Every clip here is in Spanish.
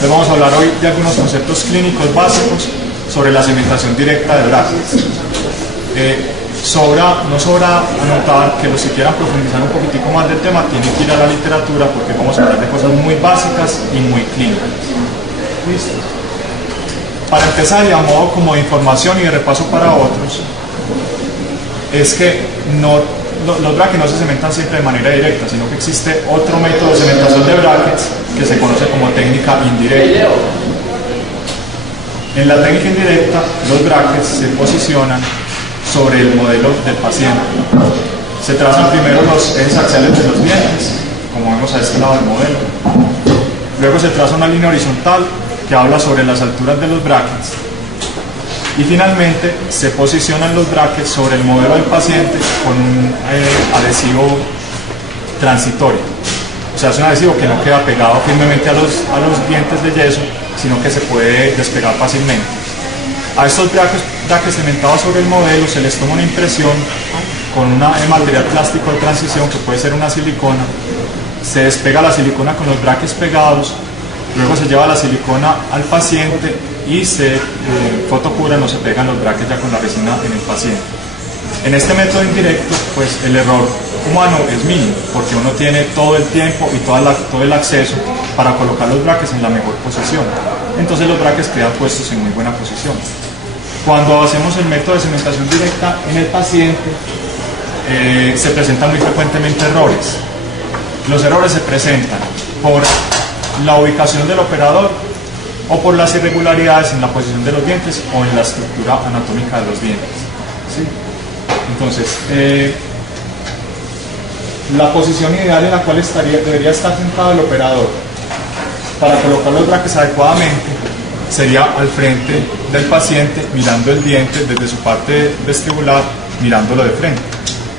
Les vamos a hablar hoy de algunos conceptos clínicos básicos sobre la cementación directa de brácteas. No sobra anotar que los que quieran profundizar un poquitico más del tema tienen que ir a la literatura, porque vamos a hablar de cosas muy básicas y muy clínicas. ¿Listo? Para empezar, y a modo como de información y de repaso para otros, es que los brackets no se cementan siempre de manera directa, sino que existe otro método de cementación de brackets que se conoce como técnica indirecta. En la técnica indirecta, los brackets se posicionan sobre el modelo del paciente. Se trazan primero los ejes axiales de los dientes, como vemos a este lado del modelo. Luego se traza una línea horizontal que habla sobre las alturas de los brackets. Y finalmente se posicionan los brackets sobre el modelo del paciente con un adhesivo transitorio. O sea, es un adhesivo que no queda pegado firmemente a los dientes de yeso, sino que se puede despegar fácilmente. A estos brackets cementados sobre el modelo se les toma una impresión con un material plástico de transición que puede ser una silicona. Se despega la silicona con los brackets pegados, luego se lleva la silicona al paciente y se fotocura, no se pegan los brackets ya con la resina en el paciente. En este método indirecto, pues el error humano es mínimo, porque uno tiene todo el tiempo y todo el acceso para colocar los brackets en la mejor posición. Entonces los brackets quedan puestos en muy buena posición. Cuando hacemos el método de cementación directa en el paciente, se presentan muy frecuentemente errores. Los errores se presentan por la ubicación del operador o por las irregularidades en la posición de los dientes o en la estructura anatómica de los dientes. ¿Sí? Entonces, la posición ideal en la cual debería estar sentado el operador para colocar los brackets adecuadamente sería al frente del paciente, mirando el diente desde su parte vestibular, mirándolo de frente.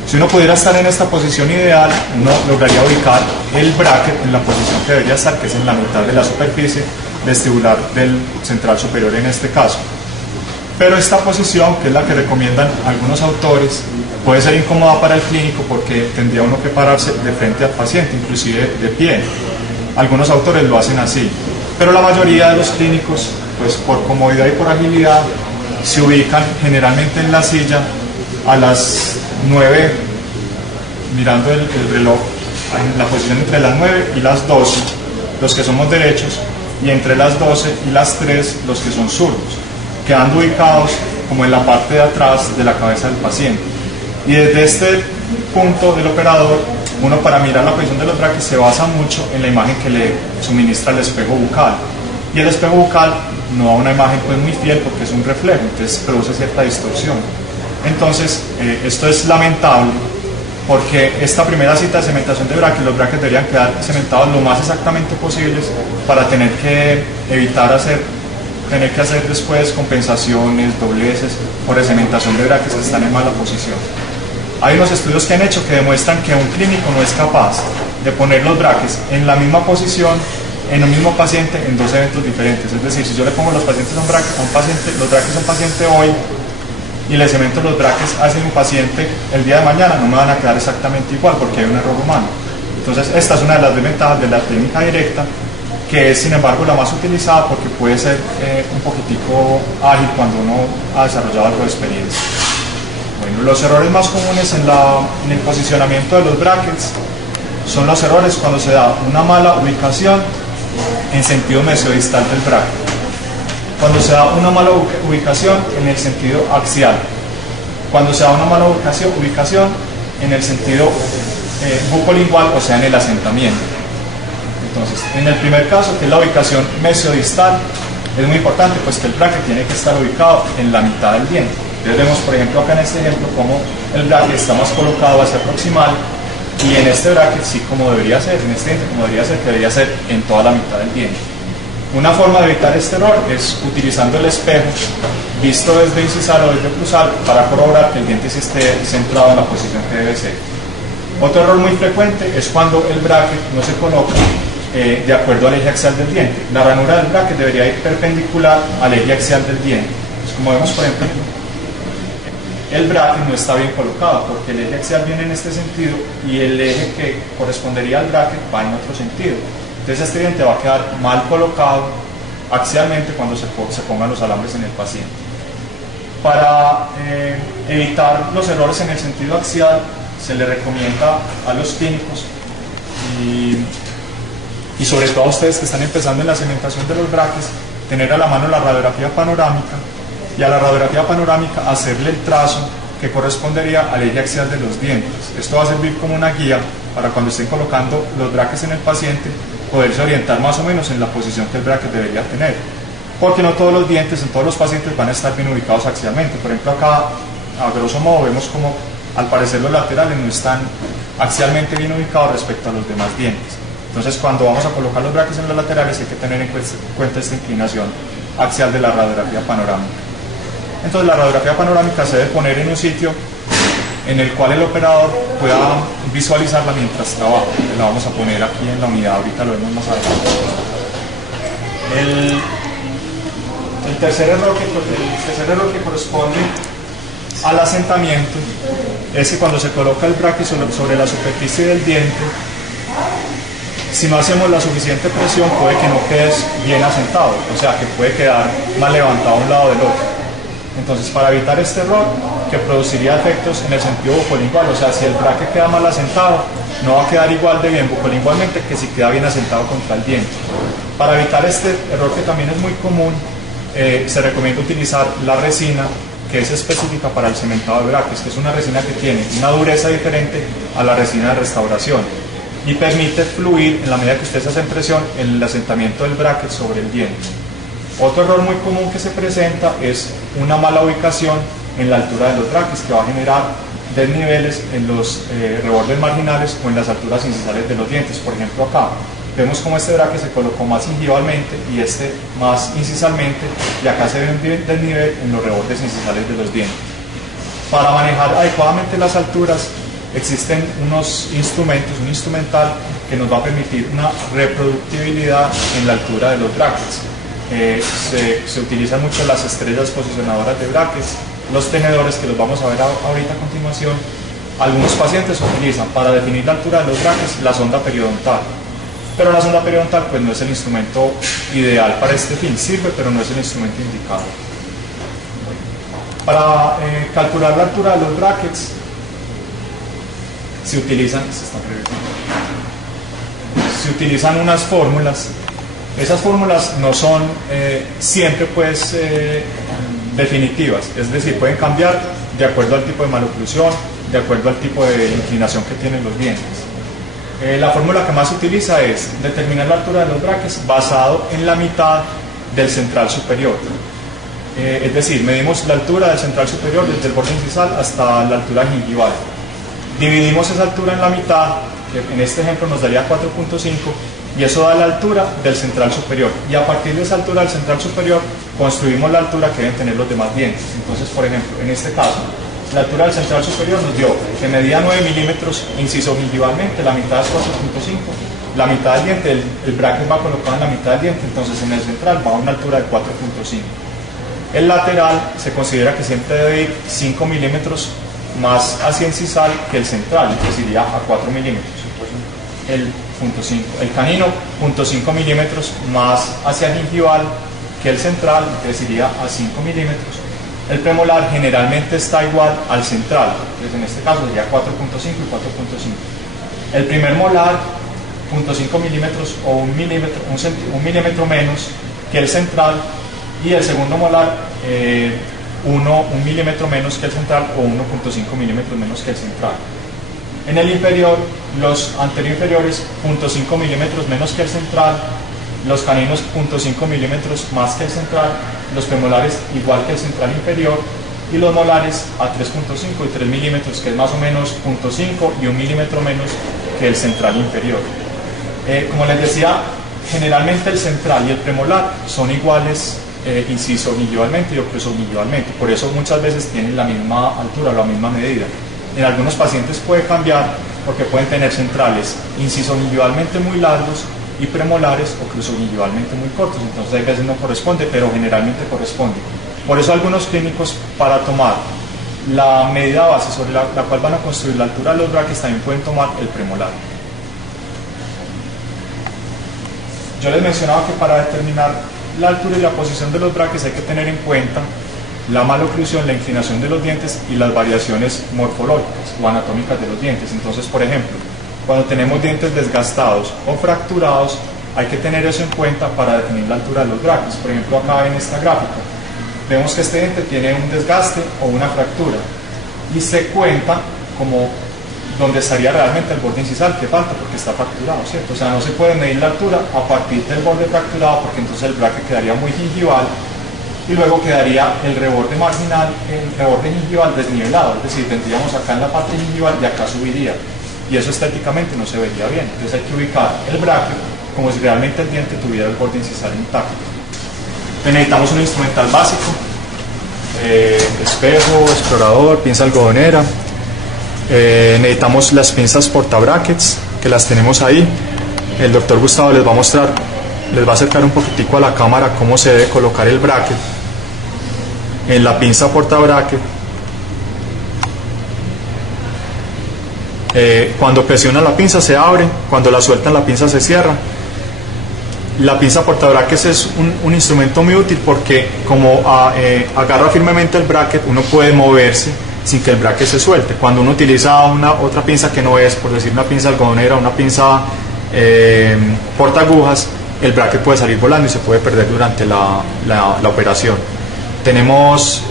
Si uno pudiera estar en esta posición ideal, uno lograría ubicar el bracket en la posición que debería estar, que es en la mitad de la superficie vestibular del central superior en este caso. Pero esta posición, que es la que recomiendan algunos autores, puede ser incómoda para el clínico porque tendría uno que pararse de frente al paciente, inclusive de pie. Algunos autores lo hacen así, pero la mayoría de los clínicos, pues por comodidad y por agilidad, se ubican generalmente en la silla a las 9, mirando el reloj, en la posición entre las 9 y las 12, los que somos derechos, y entre las 12 y las 3, los que son zurdos, quedando ubicados como en la parte de atrás de la cabeza del paciente. Y desde este punto del operador, uno para mirar la posición de los brackets se basa mucho en la imagen que le suministra el espejo bucal. Y el espejo bucal no da una imagen pues muy fiel porque es un reflejo, entonces produce cierta distorsión. Entonces, esto es lamentable porque esta primera cita de cementación de brackets, los brackets deberían quedar cementados lo más exactamente posibles para tener que evitar tener que hacer después compensaciones, dobleces por cementación de brackets que están en mala posición. Hay unos estudios que han hecho que demuestran que un clínico no es capaz de poner los brackets en la misma posición en un mismo paciente en dos eventos diferentes. Es decir, si yo le pongo los brackets a un paciente hoy y le cemento los brackets a ese mismo paciente el día de mañana, no me van a quedar exactamente igual porque hay un error humano. Entonces esta es una de las desventajas de la técnica directa, que es sin embargo la más utilizada porque puede ser un poquitico ágil cuando uno ha desarrollado algo de experiencia. Bueno, los errores más comunes en el posicionamiento de los brackets son los errores cuando se da una mala ubicación en sentido mesiodistal del bracket, cuando se da una mala ubicación en el sentido axial, cuando se da una mala ubicación en el sentido bucolingual, o sea en el asentamiento. Entonces, en el primer caso, que es la ubicación mesiodistal, es muy importante pues que el bracket tiene que estar ubicado en la mitad del diente. Entonces vemos por ejemplo acá en este ejemplo cómo el bracket está más colocado hacia proximal, y en este bracket sí como debería ser, en este diente como debería ser, que debería ser en toda la mitad del diente. Una forma de evitar este error es utilizando el espejo visto desde incisal o desde oclusal para corroborar que el diente sí esté centrado en la posición que debe ser. Otro error muy frecuente es cuando el bracket no se coloca de acuerdo al eje axial del diente. La ranura del bracket debería ir perpendicular al eje axial del diente. Pues como vemos por ejemplo, el bracket no está bien colocado porque el eje axial viene en este sentido y el eje que correspondería al bracket va en otro sentido. Entonces este diente va a quedar mal colocado axialmente cuando se pongan los alambres en el paciente. Para evitar los errores en el sentido axial, se le recomienda a los clínicos y sobre todo a ustedes que están empezando en la cementación de los braques, tener a la mano la radiografía panorámica y a la radiografía panorámica hacerle el trazo que correspondería al eje axial de los dientes. Esto va a servir como una guía para cuando estén colocando los braques en el paciente, poderse orientar más o menos en la posición que el bracket debería tener. Porque no todos los dientes en todos los pacientes van a estar bien ubicados axialmente. Por ejemplo, acá, a grosso modo, vemos como al parecer los laterales no están axialmente bien ubicados respecto a los demás dientes. Entonces, cuando vamos a colocar los brackets en los laterales, hay que tener en cuenta esta inclinación axial de la radiografía panorámica. Entonces, la radiografía panorámica se debe poner en un sitio en el cual el operador pueda visualizarla mientras trabaja. La vamos a poner aquí en la unidad, ahorita lo vemos más adelante. El tercer error que corresponde al asentamiento es que cuando se coloca el bracket sobre la superficie del diente, si no hacemos la suficiente presión puede que no quedes bien asentado, o sea que puede quedar mal levantado a un lado del otro. Entonces, para evitar este error, que produciría efectos en el sentido bucolingual, o sea, si el bracket queda mal asentado, no va a quedar igual de bien bucolingualmente que si queda bien asentado contra el diente. Para evitar este error, que también es muy común, se recomienda utilizar la resina que es específica para el cementado de brackets, que es una resina que tiene una dureza diferente a la resina de restauración y permite fluir, en la medida que ustedes hacen presión, el asentamiento del bracket sobre el diente. Otro error muy común que se presenta es una mala ubicación en la altura de los brackets, que va a generar desniveles en los rebordes marginales o en las alturas incisales de los dientes. Por ejemplo, acá vemos como este bracket se colocó más gingivalmente y este más incisalmente, y acá se ve un desnivel en los rebordes incisales de los dientes. Para manejar adecuadamente las alturas existen unos instrumentos, un instrumental que nos va a permitir una reproductibilidad en la altura de los brackets. Se utilizan mucho las estrellas posicionadoras de brackets, los tenedores, que los vamos a ver ahorita a continuación. Algunos pacientes utilizan para definir la altura de los brackets la sonda periodontal, pero la sonda periodontal pues no es el instrumento ideal para este fin, sirve pero no es el instrumento indicado. Para calcular la altura de los brackets se utilizan unas fórmulas. Esas fórmulas no son siempre pues definitivas, es decir, pueden cambiar de acuerdo al tipo de maloclusión, de acuerdo al tipo de inclinación que tienen los dientes. La fórmula que más se utiliza es determinar la altura de los brackets basado en la mitad del central superior. Es decir, medimos la altura del central superior desde el borde incisal hasta la altura gingival. Dividimos esa altura en la mitad, que en este ejemplo nos daría 4.5, y eso da la altura del central superior. Y a partir de esa altura del central superior construimos la altura que deben tener los demás dientes. Entonces, por ejemplo, en este caso, la altura del central superior nos dio que medía 9 milímetros inciso gingivalmente, la mitad es 4.5, la mitad del diente, el bracket va colocado en la mitad del diente, entonces en el central va a una altura de 4.5. El lateral se considera que siempre debe ir 5 milímetros más hacia incisal que el central, que iría a 4 milímetros. El canino 0.5 milímetros más hacia gingival que el central, entonces iría a 5 milímetros. El premolar generalmente está igual al central, entonces en este caso sería 4.5 y 4.5. El primer molar 0.5 milímetros o un milímetro menos que el central, y el segundo molar 1 milímetro menos que el central o 1.5 milímetros menos que el central. En el inferior, los anteroinferiores 0.5 milímetros menos que el central, los caninos 0.5 milímetros más que el central, los premolares igual que el central inferior, y los molares a 3.5 y 3 milímetros, que es más o menos 0.5 y 1 milímetro menos que el central inferior. Como les decía, generalmente el central y el premolar son iguales inciso gingivalmente y ocluso gingivalmente, por eso muchas veces tienen la misma altura, la misma medida. En algunos pacientes puede cambiar porque pueden tener centrales inciso gingivalmente muy largos y premolares ocluso gingivalmente muy cortos, entonces hay veces no corresponde, pero generalmente corresponde. Por eso algunos clínicos, para tomar la medida base sobre la cual van a construir la altura de los brackets, también pueden tomar el premolar. Yo les mencionaba que para determinar la altura y la posición de los brackets hay que tener en cuenta la maloclusión, la inclinación de los dientes y las variaciones morfológicas o anatómicas de los dientes. Entonces, por ejemplo, cuando tenemos dientes desgastados o fracturados, hay que tener eso en cuenta para definir la altura de los brackets. Por ejemplo, acá en esta gráfica, vemos que este diente tiene un desgaste o una fractura y se cuenta como donde estaría realmente el borde incisal, que falta porque está fracturado, ¿cierto? O sea, no se puede medir la altura a partir del borde fracturado porque entonces el bracket quedaría muy gingival y luego quedaría el reborde marginal, el reborde gingival desnivelado, es decir, tendríamos acá en la parte gingival y acá subiría y eso estéticamente no se vería bien. Entonces hay que ubicar el bracket como si realmente el diente tuviera el borde incisal intacto. Necesitamos un instrumental básico, espejo, explorador, pinza algodonera. Necesitamos las pinzas portabrackets, que las tenemos ahí. El doctor Gustavo les va a mostrar, les va a acercar un poquitico a la cámara cómo se debe colocar el bracket en la pinza portabracket. Cuando presionan la pinza se abre, cuando la sueltan la pinza se cierra. La pinza portabrackets es un instrumento muy útil porque como agarra firmemente el bracket, uno puede moverse sin que el bracket se suelte. Cuando uno utiliza otra pinza que no es, por decir una pinza algodonera, una pinza portaagujas, el bracket puede salir volando y se puede perder durante la operación. Tenemos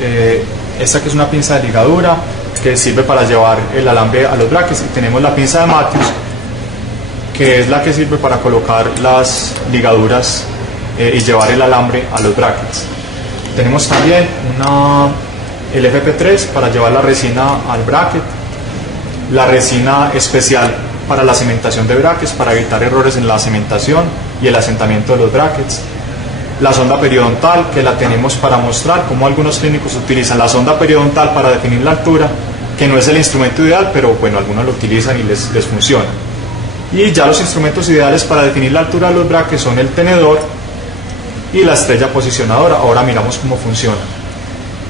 esta que es una pinza de ligadura que sirve para llevar el alambre a los brackets, y tenemos la pinza de Matthews, que es la que sirve para colocar las ligaduras y llevar el alambre a los brackets. Tenemos también el FP3 para llevar la resina al bracket, la resina especial para la cementación de brackets para evitar errores en la cementación y el asentamiento de los brackets, la sonda periodontal, que la tenemos para mostrar cómo algunos clínicos utilizan la sonda periodontal para definir la altura, que no es el instrumento ideal, pero bueno, algunos lo utilizan y les funciona. Y ya los instrumentos ideales para definir la altura de los brackets son el tenedor y la estrella posicionadora. Ahora miramos cómo funciona.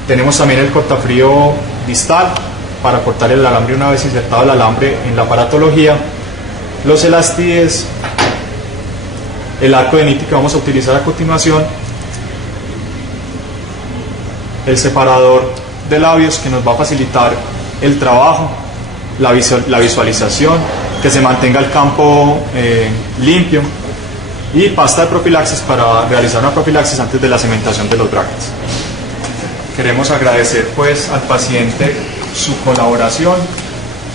Tenemos también el cortafrío distal para cortar el alambre una vez insertado el alambre en la aparatología, los elastides, el arco de Nitti que vamos a utilizar a continuación, el separador de labios que nos va a facilitar el trabajo, la visualización, que se mantenga el campo limpio, y pasta de profilaxis para realizar una profilaxis antes de la cementación de los brackets. Queremos agradecer pues al paciente su colaboración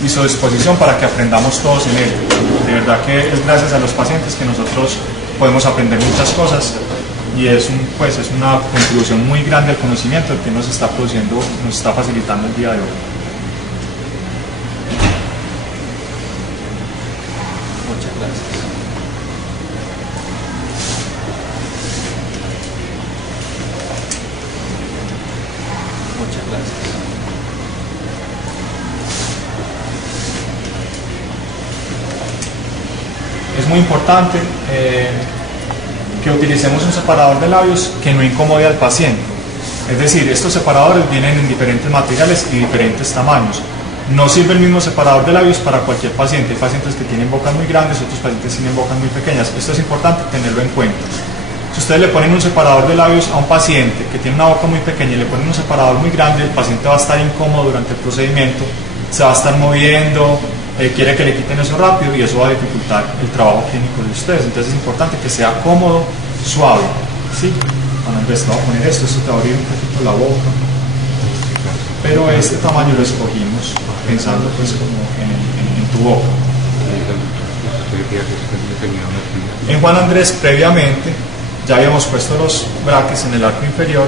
y su disposición para que aprendamos todos en él. De verdad que es gracias a los pacientes que nosotros podemos aprender muchas cosas y es una contribución muy grande al conocimiento el que nos está produciendo, nos está facilitando el día de hoy. Muchas gracias. Muchas gracias. Es muy importante que utilicemos un separador de labios que no incomode al paciente. Es decir, estos separadores vienen en diferentes materiales y diferentes tamaños. No sirve el mismo separador de labios para cualquier paciente. Hay pacientes que tienen bocas muy grandes, otros pacientes tienen bocas muy pequeñas. Esto es importante tenerlo en cuenta. Si ustedes le ponen un separador de labios a un paciente que tiene una boca muy pequeña y le ponen un separador muy grande, el paciente va a estar incómodo durante el procedimiento, se va a estar moviendo, quiere que le quiten eso rápido y eso va a dificultar el trabajo clínico de ustedes. Entonces es importante que sea cómodo, suave. ¿Sí? Bueno, entonces voy a poner esto te va a abrir un poquito la boca. Pero este tamaño lo escogimos pensando pues como en tu boca. En Juan Andrés previamente ya habíamos puesto los brackets en el arco inferior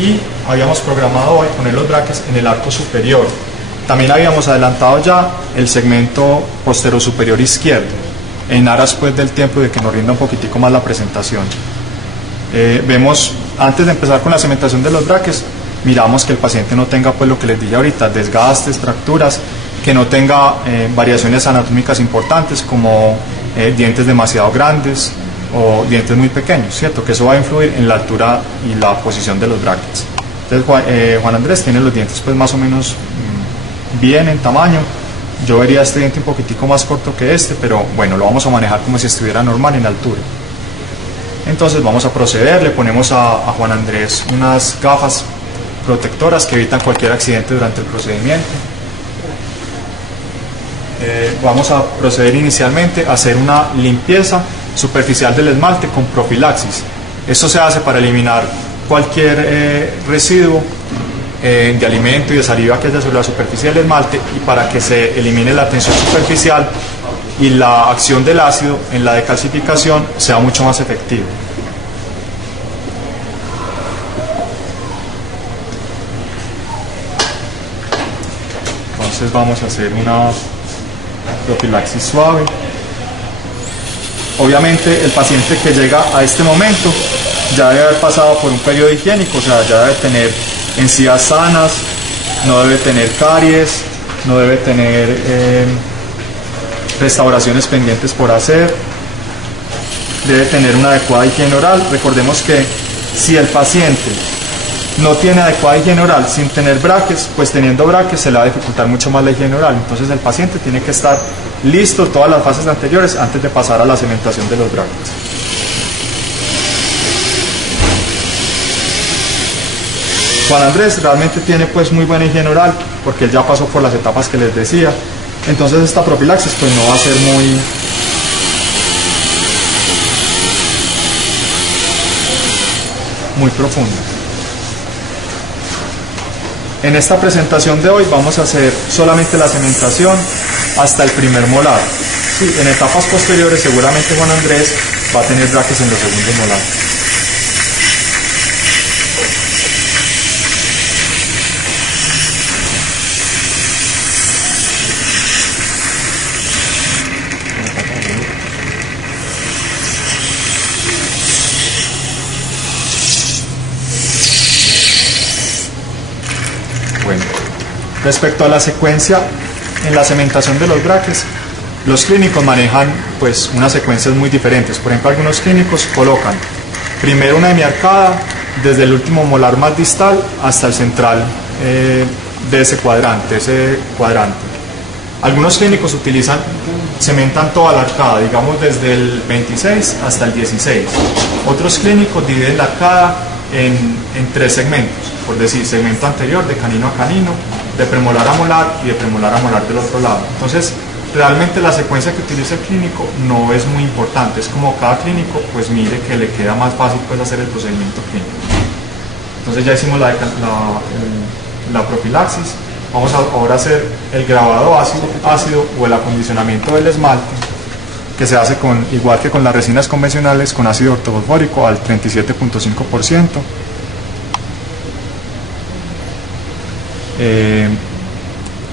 y habíamos programado hoy poner los brackets en el arco superior. También habíamos adelantado ya el segmento postero superior izquierdo, en aras pues del tiempo de que nos rinda un poquitico más la presentación. Vemos, antes de empezar con la cementación de los brackets, miramos que el paciente no tenga pues lo que les dije ahorita, desgastes, fracturas, que no tenga variaciones anatómicas importantes como dientes demasiado grandes o dientes muy pequeños, ¿cierto? Que eso va a influir en la altura y la posición de los brackets. Entonces Juan Andrés tiene los dientes pues más o menos bien en tamaño. Yo vería este diente un poquitico más corto que este, pero bueno, lo vamos a manejar como si estuviera normal en altura. Entonces vamos a proceder, le ponemos a Juan Andrés unas gafas protectoras que evitan cualquier accidente durante el procedimiento. Vamos a proceder inicialmente a hacer una limpieza superficial del esmalte con profilaxis. Esto se hace para eliminar cualquier residuo de alimento y de saliva que haya sobre la superficie del esmalte y para que se elimine la tensión superficial y la acción del ácido en la decalcificación sea mucho más efectiva. Entonces vamos a hacer una profilaxis suave. Obviamente el paciente que llega a este momento ya debe haber pasado por un periodo higiénico, o sea, ya debe tener encías sanas, no debe tener caries, no debe tener restauraciones pendientes por hacer, debe tener una adecuada higiene oral. Recordemos que si el paciente no tiene adecuada higiene oral sin tener braques, pues teniendo braques se le va a dificultar mucho más la higiene oral. Entonces el paciente tiene que estar listo todas las fases anteriores antes de pasar a la cementación de los braques. Juan Andrés realmente tiene pues muy buena higiene oral porque él ya pasó por las etapas que les decía. Entonces esta profilaxis pues no va a ser muy profunda. En esta presentación de hoy vamos a hacer solamente la cementación hasta el primer molar. Sí, en etapas posteriores seguramente Juan Andrés va a tener braques en los segundos molares. Bueno, respecto a la secuencia en la cementación de los braques, los clínicos manejan pues unas secuencias muy diferentes. Por ejemplo, algunos clínicos colocan primero una hemiarcada desde el último molar más distal hasta el central de ese cuadrante. Algunos clínicos cementan toda la arcada, digamos desde el 26 hasta el 16. Otros clínicos dividen la arcada en tres segmentos, por decir, segmento anterior de canino a canino, de premolar a molar y de premolar a molar del otro lado. Entonces, realmente la secuencia que utiliza el clínico no es muy importante, es como cada clínico pues mire que le queda más fácil pues hacer el procedimiento clínico. Entonces ya hicimos la profilaxis, vamos ahora a hacer el grabado ácido o el acondicionamiento del esmalte, que se hace igual que con las resinas convencionales, con ácido ortofosfórico al 37.5%.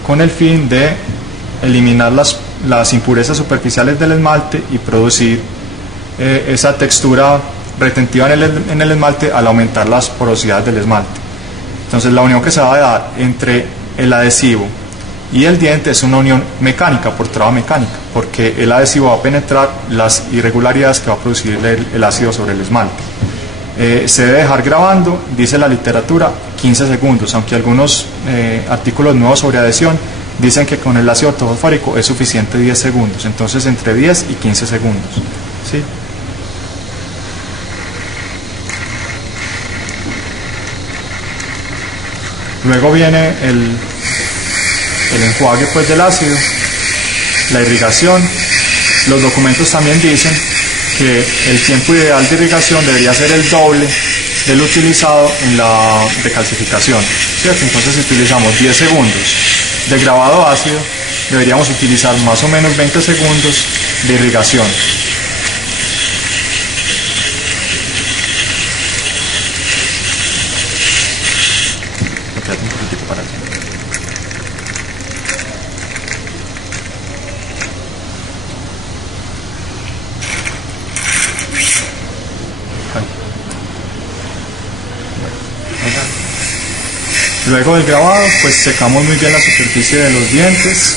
Con el fin de eliminar las impurezas superficiales del esmalte y producir esa textura retentiva en el esmalte al aumentar las porosidades del esmalte. Entonces la unión que se va a dar entre el adhesivo y el diente es una unión mecánica, por traba mecánica, porque el adhesivo va a penetrar las irregularidades que va a producir el ácido sobre el esmalte. Se debe dejar grabando, dice la literatura, 15 segundos, aunque algunos artículos nuevos sobre adhesión dicen que con el ácido ortofosfórico es suficiente 10 segundos, entonces entre 10 y 15 segundos. ¿Sí? Luego viene el enjuague pues del ácido, la irrigación. Los documentos también dicen que el tiempo ideal de irrigación debería ser el doble del utilizado en la decalcificación, ¿cierto? Entonces, si utilizamos 10 segundos de grabado ácido, deberíamos utilizar más o menos 20 segundos de irrigación. Un poquitico para aquí. Luego del grabado, pues secamos muy bien la superficie de los dientes,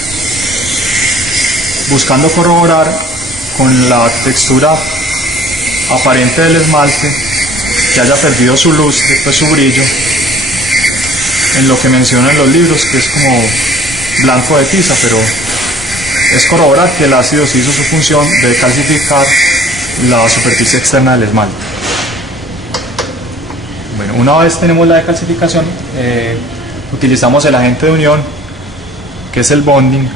buscando corroborar con la textura aparente del esmalte que haya perdido su luz, después su brillo, en lo que mencionan los libros, que es como blanco de tiza, pero es corroborar que el ácido sí hizo su función de calcificar la superficie externa del esmalte. Bueno, una vez tenemos la decalcificación, utilizamos el agente de unión, que es el bonding.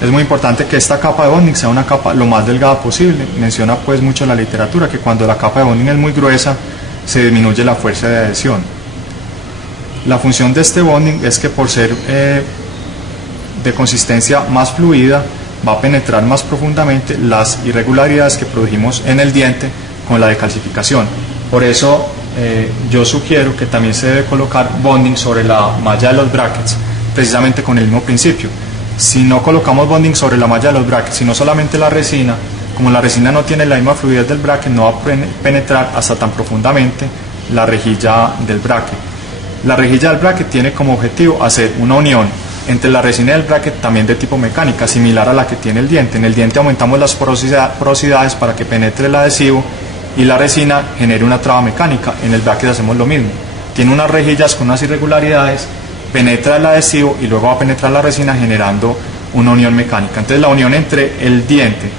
Es muy importante que esta capa de bonding sea una capa lo más delgada posible. Menciona pues mucho la literatura que cuando la capa de bonding es muy gruesa se disminuye la fuerza de adhesión. La función de este bonding es que por ser de consistencia más fluida va a penetrar más profundamente las irregularidades que produjimos en el diente con la decalcificación. Por eso yo sugiero que también se debe colocar bonding sobre la malla de los brackets, precisamente con el mismo principio. Si no colocamos bonding sobre la malla de los brackets, sino solamente la resina, como la resina no tiene la misma fluidez del bracket, no va a penetrar hasta tan profundamente la rejilla del bracket. La rejilla del bracket tiene como objetivo hacer una unión entre la resina y el bracket, también de tipo mecánica, similar a la que tiene el diente. En el diente aumentamos las porosidades para que penetre el adhesivo y la resina genere una traba mecánica. En el bracket hacemos lo mismo. Tiene unas rejillas con unas irregularidades, penetra el adhesivo y luego va a penetrar la resina generando una unión mecánica. Entonces la unión entre el diente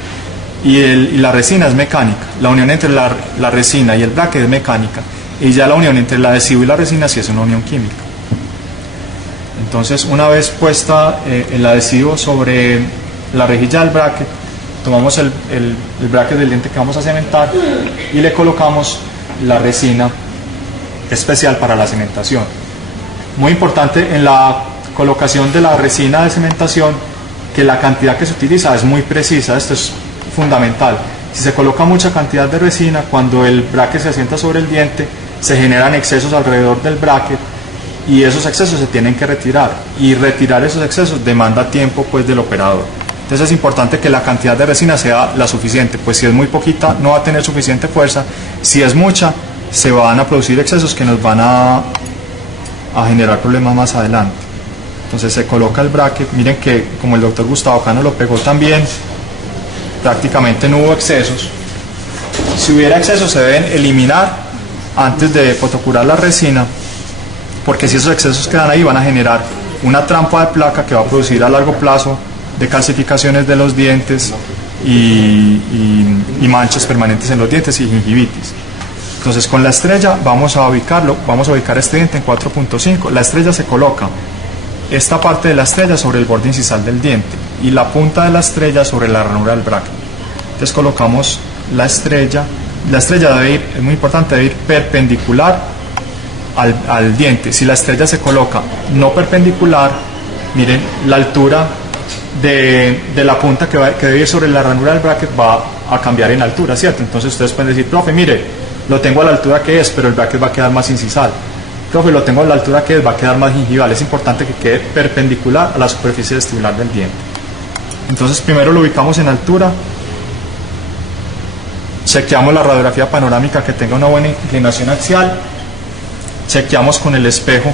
y la resina es mecánica. La unión entre la resina y el bracket es mecánica. Y ya la unión entre el adhesivo y la resina sí es una unión química. Entonces, una vez puesta el adhesivo sobre la rejilla del bracket, tomamos el bracket del diente que vamos a cementar y le colocamos la resina especial para la cementación. Muy importante en la colocación de la resina de cementación que la cantidad que se utiliza es muy precisa. Esto es fundamental. Si se coloca mucha cantidad de resina, cuando el bracket se asienta sobre el diente, se generan excesos alrededor del bracket y esos excesos se tienen que retirar, y retirar esos excesos demanda tiempo pues del operador. Entonces es importante que la cantidad de resina sea la suficiente, pues si es muy poquita no va a tener suficiente fuerza, si es mucha se van a producir excesos que nos van a generar problemas más adelante. Entonces se coloca el bracket, miren que como el doctor Gustavo Cano lo pegó también, prácticamente no hubo excesos. Si hubiera excesos se deben eliminar antes de fotocurar la resina, porque si esos excesos quedan ahí van a generar una trampa de placa que va a producir a largo plazo decalcificaciones de los dientes y manchas permanentes en los dientes y gingivitis. Entonces con la estrella vamos a ubicar este diente en 4.5. La estrella se coloca esta parte de la estrella sobre el borde incisal del diente y la punta de la estrella sobre la ranura del bracket. Entonces colocamos la estrella debe ir, es muy importante, debe ir perpendicular al diente. Si la estrella se coloca no perpendicular, miren, la altura de la punta que debe ir sobre la ranura del bracket va a cambiar en altura, ¿cierto? Entonces ustedes pueden decir, profe, mire, lo tengo a la altura que es, pero el bracket va a quedar más incisal. Profe, lo tengo a la altura que es, va a quedar más gingival. Es importante que quede perpendicular a la superficie vestibular del diente. Entonces primero lo ubicamos en altura, chequeamos la radiografía panorámica que tenga una buena inclinación axial, chequeamos con el espejo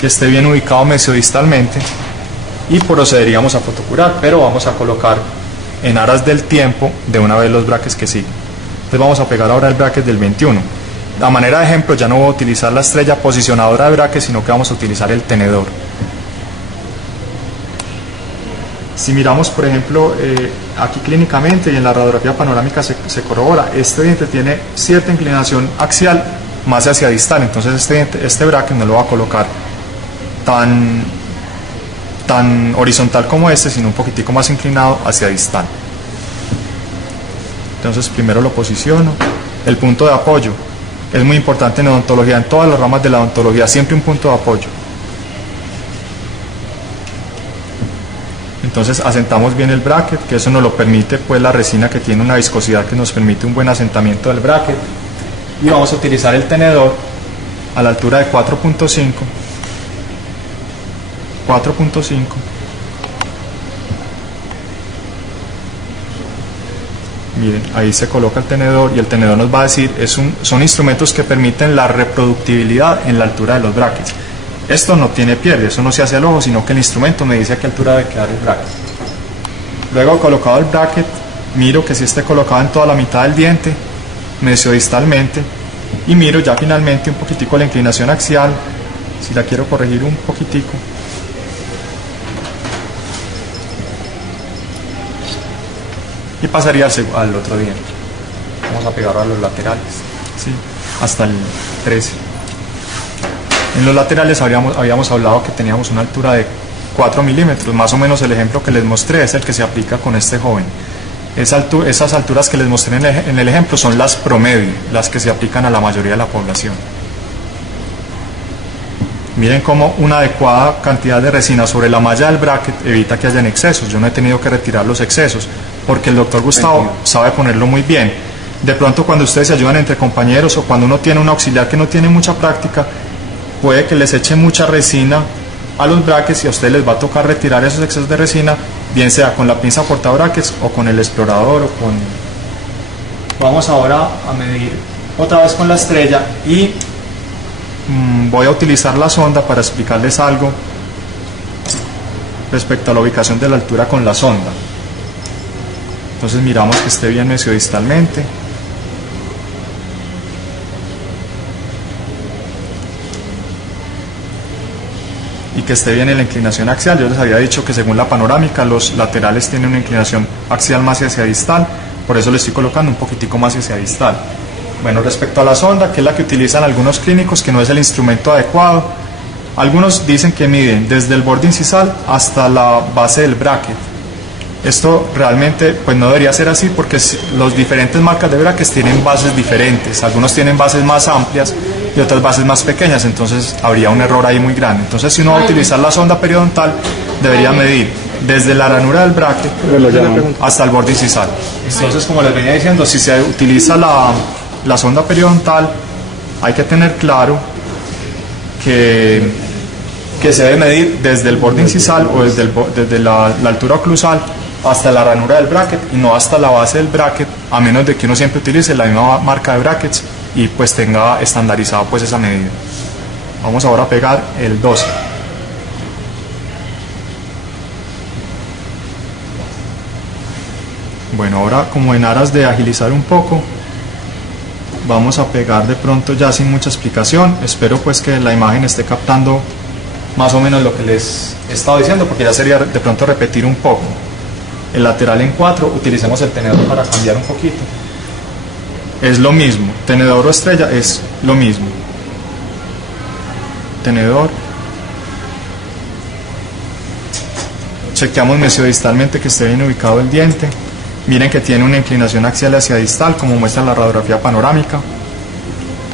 que esté bien ubicado mesiodistalmente y procederíamos a fotocurar, pero vamos a colocar en aras del tiempo de una vez los brackets que siguen. Entonces vamos a pegar ahora el bracket del 21. A manera de ejemplo ya no voy a utilizar la estrella posicionadora de bracket, sino que vamos a utilizar el tenedor. Si miramos por ejemplo aquí clínicamente y en la radiografía panorámica se corrobora, este diente tiene cierta inclinación axial más hacia distal, entonces este bracket no lo va a colocar tan horizontal como este, sino un poquitico más inclinado hacia distal. Entonces primero lo posiciono. El punto de apoyo es muy importante en odontología, en todas las ramas de la odontología, siempre un punto de apoyo. Entonces asentamos bien el bracket, que eso nos lo permite pues la resina, que tiene una viscosidad que nos permite un buen asentamiento del bracket, y vamos a utilizar el tenedor a la altura de 4.5. Miren, ahí se coloca el tenedor y el tenedor nos va a decir, son instrumentos que permiten la reproductibilidad en la altura de los brackets. Esto no tiene pierde, eso no se hace al ojo, sino que el instrumento me dice a qué altura debe quedar el bracket. Luego, colocado el bracket, miro que si esté colocado en toda la mitad del diente, mesiodistalmente, y miro ya finalmente un poquitico la inclinación axial, si la quiero corregir un poquitico. Y pasaría al otro diente. Vamos a pegarlo a los laterales. ¿sí? Hasta el 13. En los laterales habíamos hablado que teníamos una altura de 4 milímetros, más o menos el ejemplo que les mostré es el que se aplica con este joven. Esas alturas que les mostré en el ejemplo son las promedio, las que se aplican a la mayoría de la población. Miren cómo una adecuada cantidad de resina sobre la malla del bracket evita que hayan excesos. Yo no he tenido que retirar los excesos porque el doctor Gustavo sabe ponerlo muy bien. De pronto cuando ustedes se ayudan entre compañeros o cuando uno tiene un auxiliar que no tiene mucha práctica, puede que les eche mucha resina a los brackets y a ustedes les va a tocar retirar esos excesos de resina, bien sea con la pinza portabrackets o con el explorador o con... Vamos ahora a medir otra vez con la estrella y voy a utilizar la sonda para explicarles algo respecto a la ubicación de la altura con la sonda. Entonces miramos que esté bien mesiodistalmente. Y que esté bien en la inclinación axial. Yo les había dicho que según la panorámica los laterales tienen una inclinación axial más hacia distal, por eso le estoy colocando un poquitico más hacia distal. Bueno, respecto a la sonda, que es la que utilizan algunos clínicos, que no es el instrumento adecuado, algunos dicen que miden desde el borde incisal hasta la base del bracket. Esto realmente pues no debería ser así porque los diferentes marcas de brackets tienen bases diferentes, algunos tienen bases más amplias y otras bases más pequeñas, entonces habría un error ahí muy grande. Entonces si uno va a utilizar la sonda periodontal debería medir desde la ranura del bracket hasta el borde incisal. Entonces, como les venía diciendo, si se utiliza la sonda periodontal hay que tener claro que se debe medir desde el borde incisal o desde la altura oclusal hasta la ranura del bracket y no hasta la base del bracket, a menos de que uno siempre utilice la misma marca de brackets y pues tenga estandarizado pues esa medida. Vamos ahora a pegar el 12. Bueno, ahora como en aras de agilizar un poco, vamos a pegar de pronto ya sin mucha explicación. Espero pues que la imagen esté captando más o menos lo que les he estado diciendo, porque ya sería de pronto repetir un poco. El lateral en 4, utilicemos el tenedor para cambiar un poquito. Es lo mismo, tenedor o estrella es lo mismo. Tenedor. Chequeamos mesiodistalmente que esté bien ubicado el diente. Miren que tiene una inclinación axial hacia distal, como muestra la radiografía panorámica.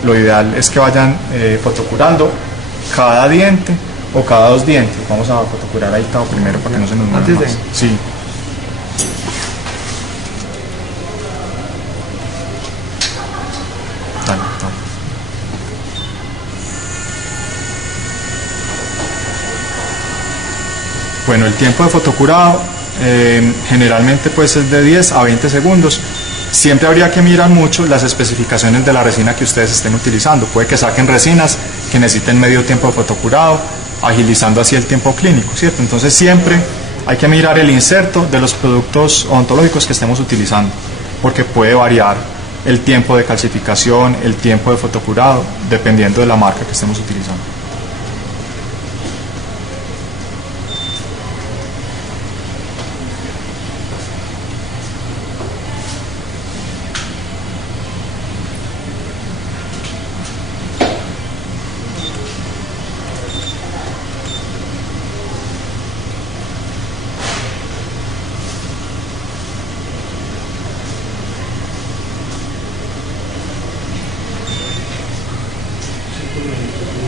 Lo ideal es que vayan fotocurando cada diente o cada 2 dientes. Vamos a fotocurar ahí todo primero para que no se nos mueva más. Sí. Dale, dale. Bueno, el tiempo de fotocurado generalmente pues es de 10 a 20 segundos. Siempre habría que mirar mucho las especificaciones de la resina que ustedes estén utilizando. Puede que saquen resinas que necesiten medio tiempo de fotocurado, agilizando así el tiempo clínico, ¿cierto? Entonces siempre hay que mirar el inserto de los productos odontológicos que estemos utilizando, porque puede variar el tiempo de calcificación, el tiempo de fotocurado, dependiendo de la marca que estemos utilizando.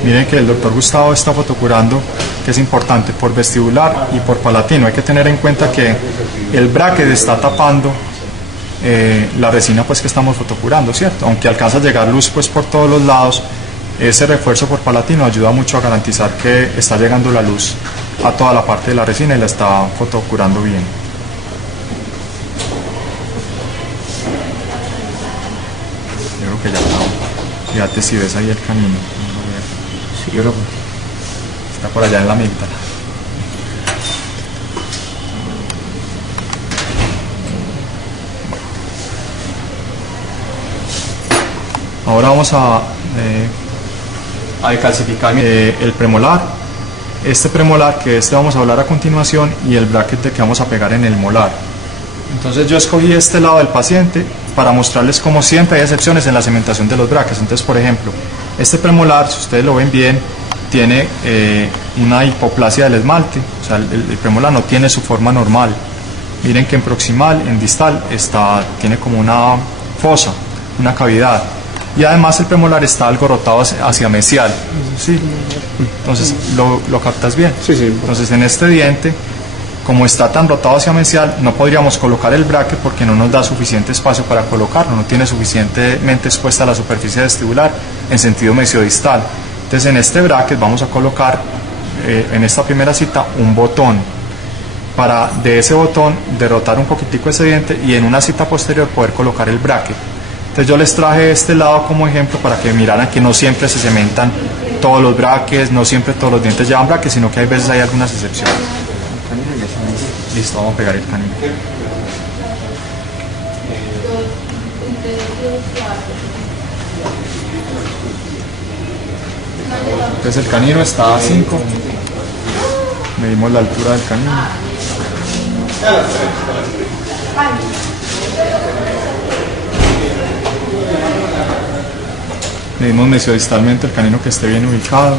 Miren que el doctor Gustavo está fotocurando, que es importante, por vestibular y por palatino. Hay que tener en cuenta que el bracket está tapando la resina pues que estamos fotocurando, ¿cierto? Aunque alcanza a llegar luz pues por todos los lados, ese refuerzo por palatino ayuda mucho a garantizar que está llegando la luz a toda la parte de la resina y la está fotocurando bien. Yo creo que ya está. Fíjate si ves ahí el canino. Sí, yo creo que está por allá en la amígdala. Ahora vamos a decalcificar el premolar. Este premolar, que vamos a hablar a continuación, y el bracket que vamos a pegar en el molar. Entonces yo escogí este lado del paciente para mostrarles cómo siempre hay excepciones en la cementación de los brackets. Entonces, por ejemplo, este premolar, si ustedes lo ven bien, tiene una hipoplasia del esmalte, o sea, el premolar no tiene su forma normal. Miren que en proximal, en distal, tiene como una fosa, una cavidad, y además el premolar está algo rotado hacia mesial. ¿Sí? Entonces, ¿lo captas bien? Sí, sí. Entonces, en este diente, como está tan rotado hacia mesial, no podríamos colocar el bracket porque no nos da suficiente espacio para colocarlo, no tiene suficientemente expuesta la superficie vestibular en sentido mesiodistal. Entonces, en este bracket vamos a colocar, en esta primera cita, un botón, para de ese botón derrotar un poquitico ese diente y en una cita posterior poder colocar el bracket. Entonces yo les traje este lado como ejemplo para que miraran que no siempre se cementan todos los brackets, no siempre todos los dientes llevan brackets, sino que hay veces hay algunas excepciones. Listo, vamos a pegar el canino. Entonces el canino está a 5. Medimos la altura del canino. Medimos mesiodistalmente el canino que esté bien ubicado,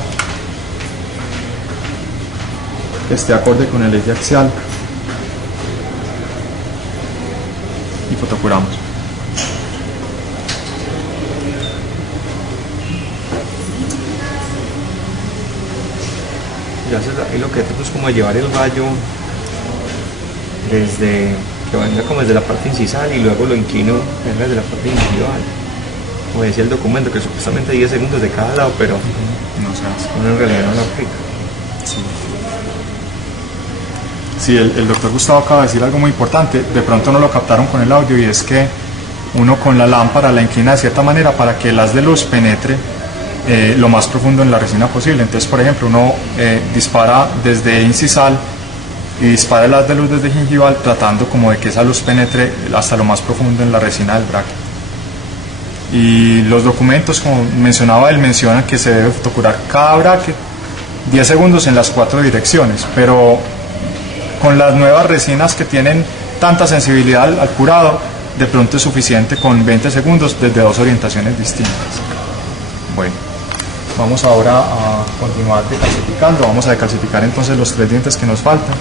que esté acorde con el eje axial, y fotocuramos. Ya el objetivo es como llevar el gallo desde que venga como desde la parte incisal y luego lo inclino venga desde la parte gingival. Como decía el documento, que supuestamente 10 segundos de cada lado, pero no se hace. Uno en realidad no lo aplica. Sí, el doctor Gustavo acaba de decir algo muy importante, de pronto no lo captaron con el audio, y es que uno con la lámpara la inclina de cierta manera para que el haz de luz penetre lo más profundo en la resina posible. Entonces, por ejemplo, uno dispara desde incisal y dispara el haz de luz desde gingival tratando como de que esa luz penetre hasta lo más profundo en la resina del bracket. Y los documentos, como mencionaba él, mencionan que se debe fotocurar cada bracket 10 segundos en las 4 direcciones, pero con las nuevas resinas que tienen tanta sensibilidad al curado, de pronto es suficiente con 20 segundos desde 2 orientaciones distintas. Bueno, vamos ahora a continuar decalcificando. Vamos a decalcificar entonces los 3 dientes que nos faltan.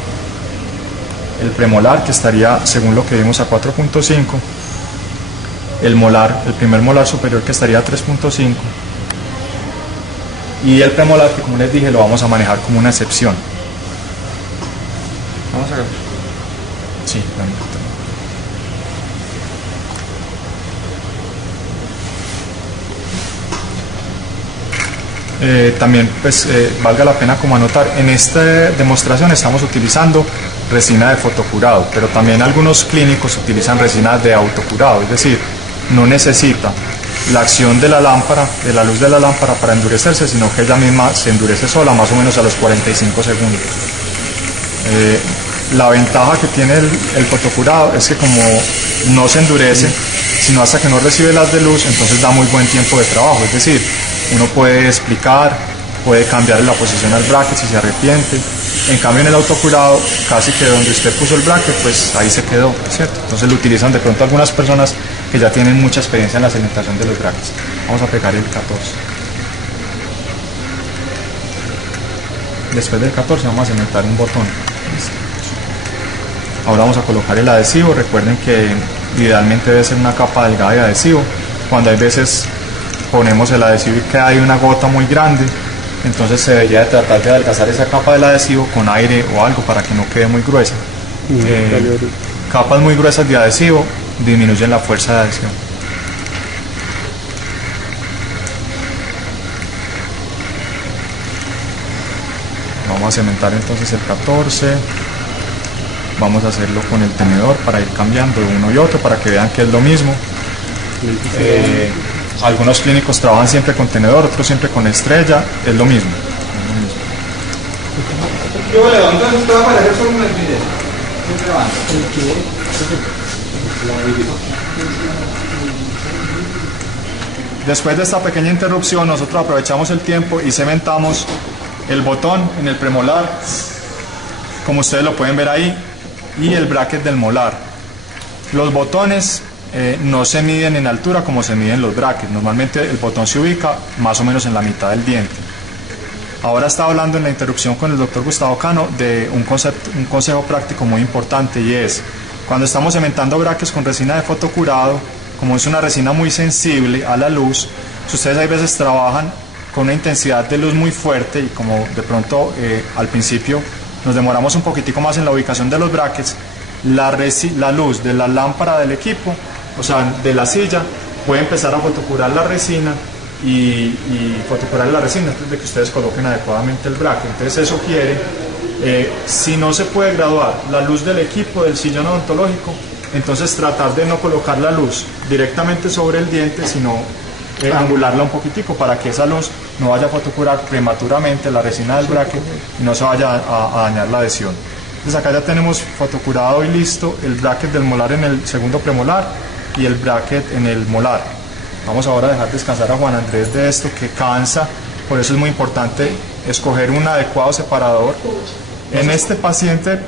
El premolar, que estaría, según lo que vimos, a 4.5. El molar, el primer molar superior, que estaría a 3.5. Y el premolar, que como les dije, lo vamos a manejar como una excepción. Vamos a ver. Sí, también pues valga la pena como anotar, en esta demostración estamos utilizando resina de fotocurado, pero también algunos clínicos utilizan resina de autocurado, es decir, no necesita la acción de la lámpara, de la luz de la lámpara para endurecerse, sino que ella misma se endurece sola más o menos a los 45 segundos. La ventaja que tiene el fotocurado es que como no se endurece, sino hasta que no recibe el haz de luz, entonces da muy buen tiempo de trabajo, es decir, uno puede explicar, puede cambiar la posición al bracket si se arrepiente. En cambio en el autocurado, casi que donde usted puso el bracket, pues ahí se quedó, ¿cierto? Entonces lo utilizan de pronto algunas personas que ya tienen mucha experiencia en la cementación de los brackets. Vamos a pegar el 14. Después del 14 vamos a cementar un botón. Ahora vamos a colocar el adhesivo. Recuerden que idealmente debe ser una capa delgada de adhesivo. Cuando hay veces ponemos el adhesivo y queda ahí una gota muy grande, entonces se debería de tratar de adelgazar esa capa del adhesivo con aire o algo para que no quede muy gruesa. Capas muy gruesas de adhesivo disminuyen la fuerza de adhesión. Vamos a cementar entonces el 14. Vamos a hacerlo con el tenedor para ir cambiando de uno y otro para que vean que es lo mismo. Algunos clínicos trabajan siempre con tenedor, otros siempre con estrella, es lo mismo. Yo levanto esto para hacer solo una video. Después de esta pequeña interrupción, nosotros aprovechamos el tiempo y cementamos el botón en el premolar, como ustedes lo pueden ver ahí, y el bracket del molar. Los botones no se miden en altura como se miden los brackets. Normalmente el botón se ubica más o menos en la mitad del diente. Ahora estaba hablando en la interrupción con el doctor Gustavo Cano de un consejo práctico muy importante, y es, cuando estamos cementando brackets con resina de fotocurado, como es una resina muy sensible a la luz, si ustedes hay veces trabajan con una intensidad de luz muy fuerte y como de pronto al principio nos demoramos un poquitico más en la ubicación de los brackets, la luz de la lámpara del equipo, o sea, de la silla, puede empezar a fotocurar la resina y fotocurar la resina antes de que ustedes coloquen adecuadamente el bracket. Entonces se sugiere, si no se puede graduar la luz del equipo del sillón odontológico, entonces tratar de no colocar la luz directamente sobre el diente, sino angularla un poquitico para que esa luz no vaya a fotocurar prematuramente la resina del bracket y no se vaya a dañar la adhesión. Entonces acá ya tenemos fotocurado y listo el bracket del molar en el segundo premolar y el bracket en el molar. Vamos ahora a dejar descansar a Juan Andrés de esto, que cansa, por eso es muy importante escoger un adecuado separador. En este paciente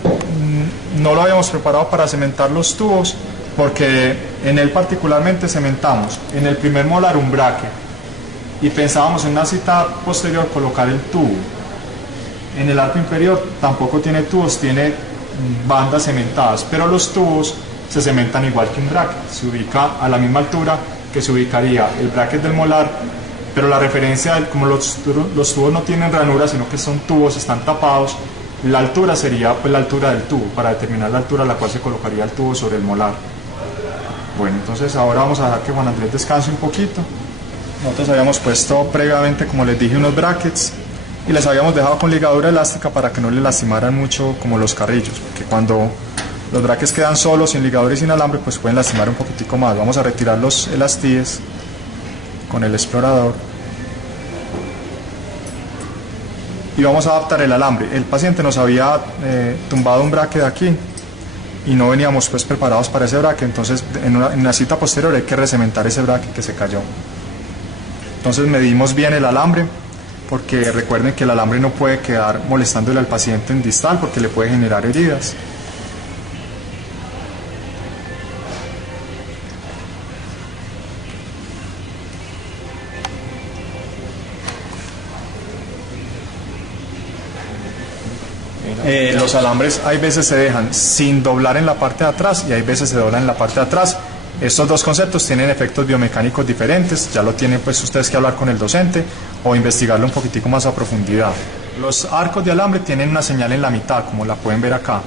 no lo habíamos preparado para cementar los tubos, porque en él particularmente cementamos en el primer molar un bracket y pensábamos en una cita posterior colocar el tubo. En el arco inferior tampoco tiene tubos, tiene bandas cementadas, pero los tubos se cementan igual que un bracket, se ubica a la misma altura que se ubicaría el bracket del molar, pero la referencia, como los tubos no tienen ranura, sino que son tubos, están tapados, la altura sería pues la altura del tubo, para determinar la altura a la cual se colocaría el tubo sobre el molar. Bueno, entonces ahora vamos a dejar que Juan Andrés descanse un poquito. Nosotros habíamos puesto previamente, como les dije, unos brackets y les habíamos dejado con ligadura elástica para que no le lastimaran mucho como los carrillos, porque cuando los brackets quedan solos, sin ligadura y sin alambre, pues pueden lastimar un poquitico más. Vamos a retirar los elastíes con el explorador y vamos a adaptar el alambre. El paciente nos había tumbado un bracket aquí y no veníamos pues preparados para ese bracket, entonces en una cita posterior hay que recementar ese bracket que se cayó. Entonces medimos bien el alambre, porque recuerden que el alambre no puede quedar molestándole al paciente en distal porque le puede generar heridas. Los alambres hay veces se dejan sin doblar en la parte de atrás y hay veces se doblan en la parte de atrás. Estos dos conceptos tienen efectos biomecánicos diferentes, ya lo tienen pues ustedes que hablar con el docente o investigarlo un poquitico más a profundidad. Los arcos de alambre tienen una señal en la mitad, como la pueden ver acá,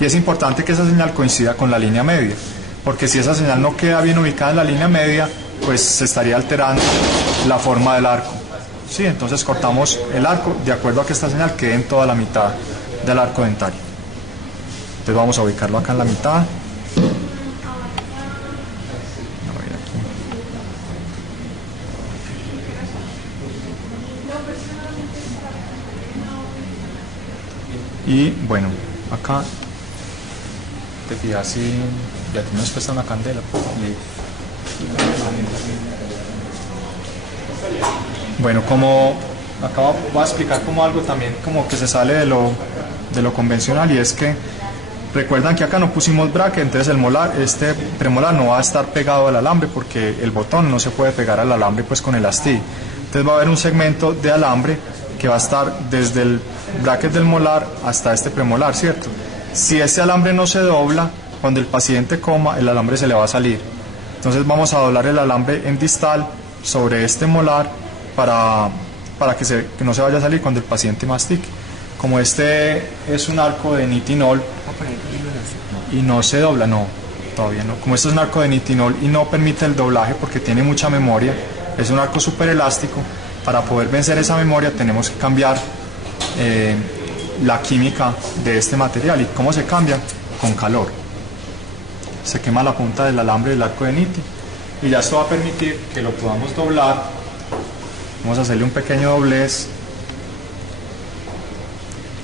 y es importante que esa señal coincida con la línea media, porque si esa señal no queda bien ubicada en la línea media, pues se estaría alterando la forma del arco. Sí, entonces cortamos el arco de acuerdo a que esta señal quede en toda la mitad del arco dentario. Entonces vamos a ubicarlo acá en la mitad. Y bueno, acá te fijas si ya tienes puesta una candela. Bueno, como acá voy a explicar como algo también como que se sale de lo convencional, y es que recuerdan que acá no pusimos bracket, entonces el molar, este premolar no va a estar pegado al alambre porque el botón no se puede pegar al alambre pues con el astí. Entonces va a haber un segmento de alambre que va a estar desde el bracket del molar hasta este premolar, ¿cierto? Si este alambre no se dobla, cuando el paciente coma, el alambre se le va a salir. Entonces vamos a doblar el alambre en distal sobre este molar para que no se vaya a salir cuando el paciente mastique. Como este es un arco de nitinol y no se dobla, no, todavía no. Como este es un arco de nitinol y no permite el doblaje porque tiene mucha memoria, es un arco súper elástico. Para poder vencer esa memoria tenemos que cambiar la química de este material. ¿Y cómo se cambia? Con calor. Se quema la punta del alambre del arco de niti y ya esto va a permitir que lo podamos doblar. Vamos a hacerle un pequeño doblez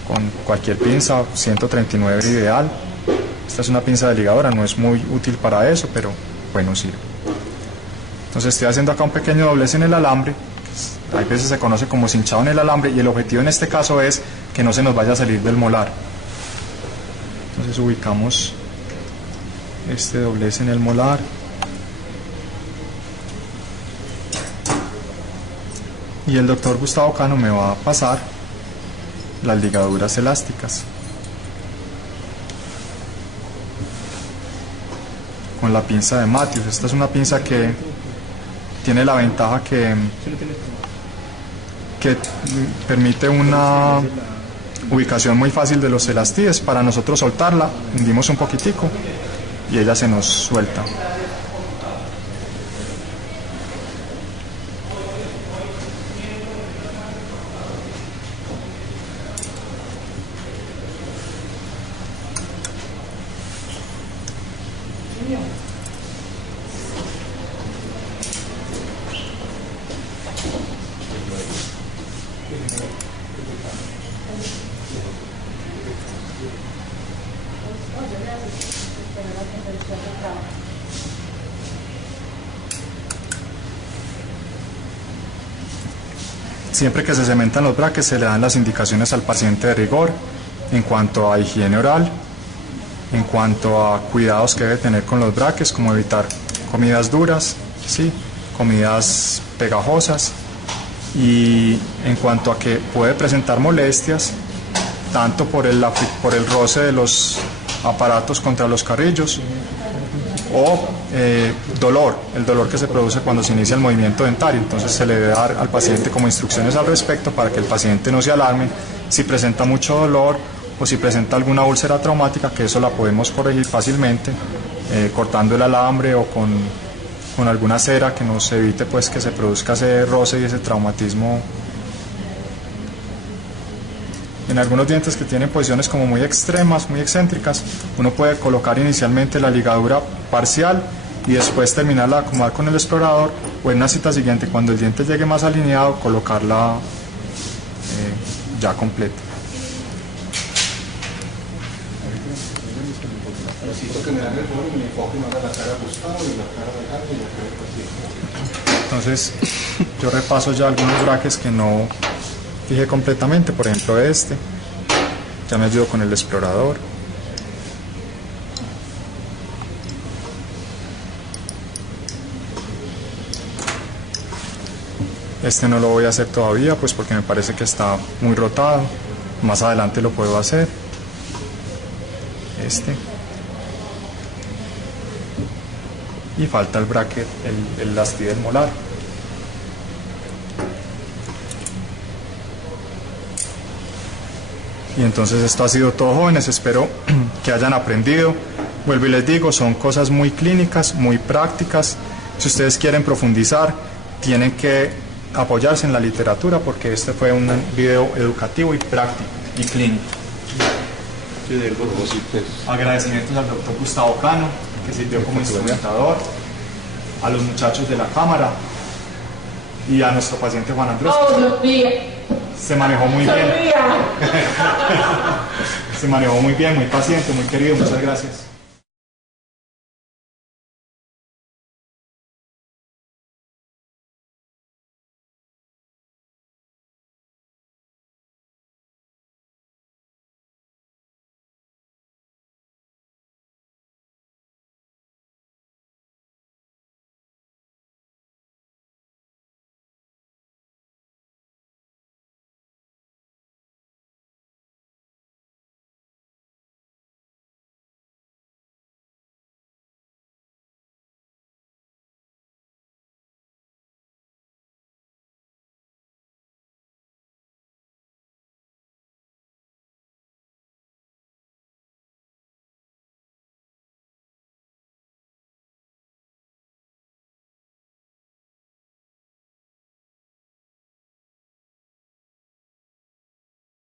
con cualquier pinza, 139 ideal. Esta es una pinza de ligadora, no es muy útil para eso, pero bueno, sirve. Entonces estoy haciendo acá un pequeño doblez en el alambre. Hay veces se conoce como cinchado en el alambre y el objetivo en este caso es que no se nos vaya a salir del molar. Entonces ubicamos este doblez en el molar Y el doctor Gustavo Cano me va a pasar las ligaduras elásticas con la pinza de Matthews. Esta es una pinza que tiene la ventaja que permite una ubicación muy fácil de los elastíes. Para nosotros soltarla, hundimos un poquitico y ella se nos suelta. Siempre que se cementan los braques se le dan las indicaciones al paciente de rigor en cuanto a higiene oral, en cuanto a cuidados que debe tener con los braques, como evitar comidas duras, ¿sí? Comidas pegajosas, y en cuanto a que puede presentar molestias tanto por el roce de los aparatos contra los carrillos o el dolor que se produce cuando se inicia el movimiento dentario. Entonces se le debe dar al paciente como instrucciones al respecto para que el paciente no se alarme si presenta mucho dolor o si presenta alguna úlcera traumática, que eso la podemos corregir fácilmente cortando el alambre o con alguna cera que nos evite pues que se produzca ese roce y ese traumatismo. En algunos dientes que tienen posiciones como muy extremas, muy excéntricas, uno puede colocar inicialmente la ligadura parcial y después terminarla de acomodar con el explorador, o en una cita siguiente, cuando el diente llegue más alineado, colocarla ya completa. Entonces yo repaso ya algunos braques que no fijé completamente, por ejemplo este, ya me ayudo con el explorador. Este no lo voy a hacer todavía, pues porque me parece que está muy rotado, más adelante lo puedo hacer. Este. Y falta el bracket, el lastí del molar. Y entonces esto ha sido todo, jóvenes, espero que hayan aprendido. Vuelvo y les digo, son cosas muy clínicas, muy prácticas. Si ustedes quieren profundizar, tienen que apoyarse en la literatura, porque este fue un video educativo y práctico y clínico. Agradecimientos al doctor Gustavo Cano, que sirvió como instrumentador, a los muchachos de la cámara y a nuestro paciente Juan Andrés. Oh, Dios mío. Se manejó muy bien. Se manejó muy bien, muy paciente, muy querido. Muchas gracias.